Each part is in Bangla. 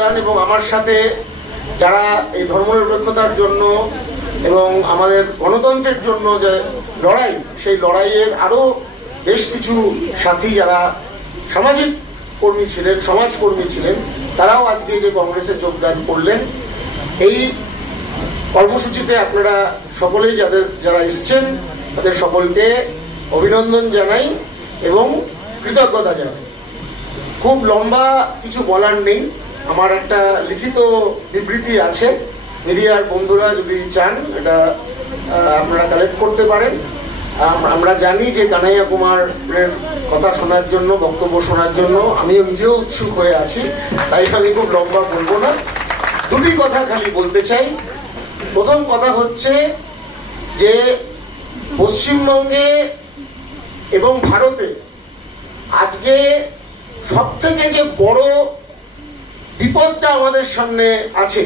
যোগদান এবং আমার সাথে যারা এই ধর্মনিরপেক্ষতার জন্য এবং আমাদের গণতন্ত্রের জন্য যে লড়াই, সেই লড়াইয়ের আরও বেশ কিছু সাথী যারা সামাজিক কর্মী ছিলেন, সমাজকর্মী ছিলেন, তারাও আজকে যে কংগ্রেসে যোগদান করলেন। এই কর্মসূচিতে আপনারা সকলেই যাদের, যারা এসছেন, তাদের সকলকে অভিনন্দন জানাই এবং কৃতজ্ঞতা জানাই। খুব লম্বা কিছু বলার নেই। আমার একটা লিখিত বিবৃতি আছে। মিডিয়ার বন্ধুরা যদি চান, এটা আপনারা কালেক্ট করতে পারেন। আমরা জানি যে কানাইয়া কুমারের কথা শোনার জন্য, বক্তব্য শোনার জন্য আমিও নিজেও উৎসুক হয়ে আছি, তাই আমি খুব লম্বা বলব না। দুটি কথা খালি বলতে চাই। প্রথম কথা হচ্ছে যে, পশ্চিমবঙ্গে এবং ভারতে আজকে সব থেকে যে বড় বিপদটা আমাদের সামনে আছে।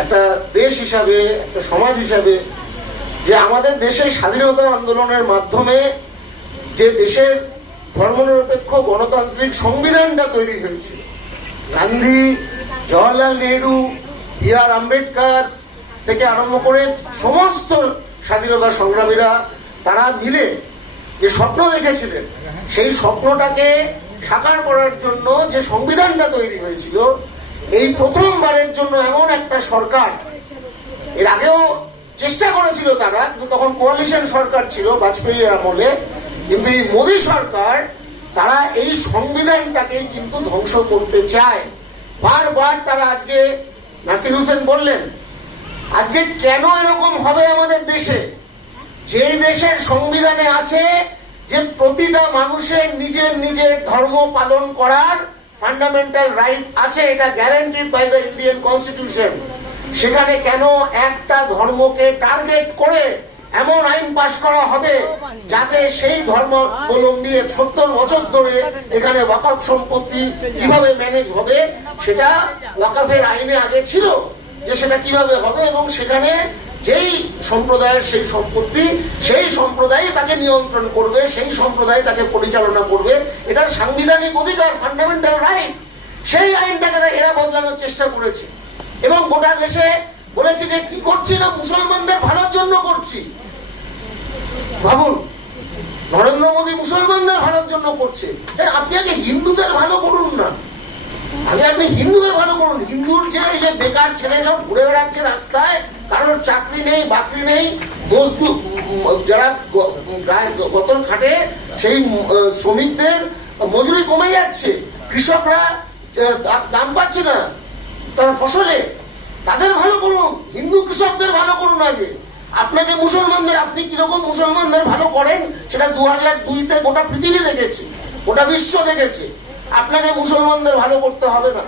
একটা দেশ হিসাবে, একটা সমাজ হিসাবে, যে আমাদের দেশের স্বাধীনতা আন্দোলনের মাধ্যমে যে দেশের ধর্মনিরপেক্ষ গণতান্ত্রিক সংবিধানটা তৈরি হয়েছে। গান্ধী, জওয়াহরলাল নেহরু, বি আর আম্বেদকর থেকে আরম্ভ করে সমস্ত স্বাধীনতা সংগ্রামীরা, তারা মিলে যে স্বপ্ন দেখেছিলেন, সেই স্বপ্নটাকে সাকার করার জন্য যে সংবিধানটা তৈরি হয়েছিল, এই প্রথমবারের জন্য এমন একটা সরকার, এর আগেও চেষ্টা করেছিল তারা, কিন্তু তখন কোয়ালিশন সরকার ছিল বাজপেয়ীর আমলে, কিন্তু এই মোদী সরকার, তারা এই সংবিধানটাকে কিন্তু ধ্বংস করতে চায়। বারবার তারা আজকে নাসির হোসেন বললেন, আজকে কেন এরকম হবে আমাদের দেশে? যে দেশের সংবিধানে আছে যে প্রতিটা মানুষের নিজের নিজের ধর্ম পালন করার ফান্ডামেন্টাল রাইট আছে, এটা guaranteed by the Indian constitution সেখানে কেন একটা ধর্মকে টার্গেট করে এমন আইন পাশ করা হবে যাতে সেই ধর্ম ধর্মাবলম্বী সত্তর বছর ধরে এখানে ওয়াকফ সম্পত্তি কীভাবে ম্যানেজ হবে, সেটা ওয়াকফের আইনে আগে ছিল যে সেটা কীভাবে হবে এবং সেখানে যেই সম্প্রদায়ের সেই সম্পত্তি, সেই সম্প্রদায় তাকে নিয়ন্ত্রণ করবে, সেই সম্প্রদায় তাকে পরিচালনা করবে। এটার সাংবিধানিক অধিকার ফান্ডামেন্টাল রাইট সেই আইনটাকে এরা বদলানোর চেষ্টা করেছে। এবং গোটা দেশে বলেছে যে, কি করছি না? মুসলমানদের ভালোর জন্য করছি। ভাবুন, নরেন্দ্র মোদী মুসলমানদের ভালোর জন্য করছে। আপনি আগে হিন্দুদের ভালো করুন না। আগে আপনি হিন্দুদের ভালো করুন। হিন্দুর যে, এই যে বেকার ছেলে সব ঘুরে বেড়াচ্ছে রাস্তায় কারোর চাকরি নেই, বাকরি নেই মজদুর যারা গতর খাটে, সেই শ্রমিকদের মজুরি কমে যাচ্ছে। কৃষকরা দাম পাচ্ছে না। তার ফসলে। তাদের ভালো করুন, হিন্দু কৃষকদের ভালো করুন আগে। আপনাকে মুসলমানদের, আপনি কীরকম মুসলমানদের ভালো করেন, সেটা দু হাজার দুইতে গোটা পৃথিবী দেখেছে, গোটা বিশ্ব দেখেছে। আপনাকে মুসলমানদের ভালো করতে হবে না।